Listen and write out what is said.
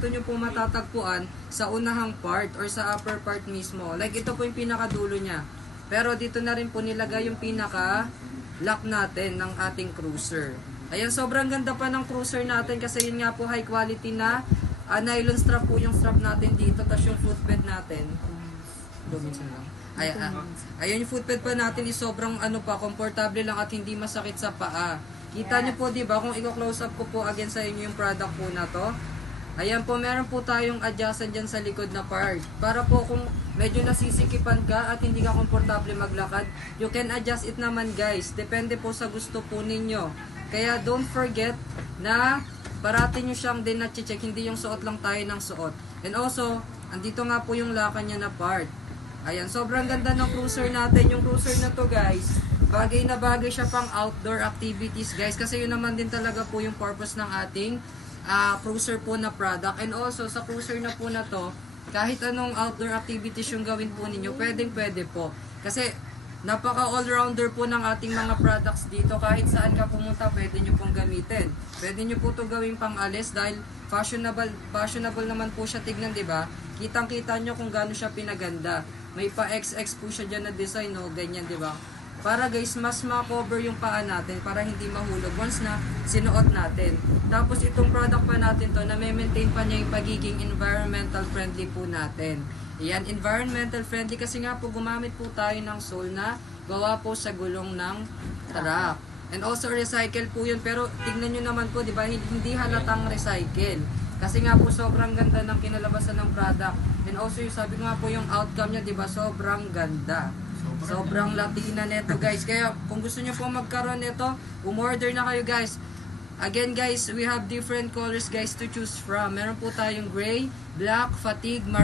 produkto nyo po matatagpuan sa unahang part or sa upper part mismo. Like ito po yung pinakadulo niya. Pero dito na rin po nilagay yung pinaka-lock natin ng ating cruiser. Ayan, sobrang ganda pa ng cruiser natin kasi yun nga po high quality na nylon strap po yung strap natin dito. Tapos yung footbed natin. Ayun, yung footbed pa natin is sobrang komportable lang at hindi masakit sa paa. Kita nyo po, diba, kung i-close up ko po again sa inyo yung product po na to. Ayan po, meron po tayong adjustan dyan sa likod na part. Para po kung medyo nasisikipan ka at hindi ka komportable maglakad, you can adjust it naman guys. Depende po sa gusto po ninyo. Kaya don't forget na parati nyo siyang din na-check, hindi yung suot lang tayo ng suot. And also, andito nga po yung lakan niya na part. Ayan, sobrang ganda ng cruiser natin. Yung cruiser na to guys, bagay na bagay siya pang outdoor activities guys. Kasi yun naman din talaga po yung purpose ng ating cruiser po na product. And also, sa cruiser na po na to, kahit anong outdoor activities yung gawin po ninyo, pwede po. Kasi napaka all-rounder po ng ating mga products dito. Kahit saan ka pumunta, pwede nyo pong gamitin. Pwede nyo po ito gawing pang-alis dahil fashionable naman po siya tignan, diba? Kitang-kita nyo kung gaano siya pinaganda. May pa-XX po siya dyan na design, no? Ganyan, diba? Para guys, mas ma-cover yung paa natin para hindi mahulog once na sinuot natin. Tapos itong product pa natin to, na maintain pa niya yung pagiging environmental friendly po natin. Ayan, environmental friendly kasi nga po gumamit po tayo ng sole na gawa po sa gulong ng truck. And also recycle po yun, pero tignan nyo naman po, diba, hindi halatang recycle. Kasi nga po sobrang ganda ng kinalabasan ng product. And also yung sabi nga po yung outcome niya, diba, sobrang ganda. Sobrang latina neto guys. Kaya kung gusto niyo po magkaroon nito, umorder na kayo guys. Again guys, we have different colors guys to choose from. Meron po tayong gray, black, fatigue,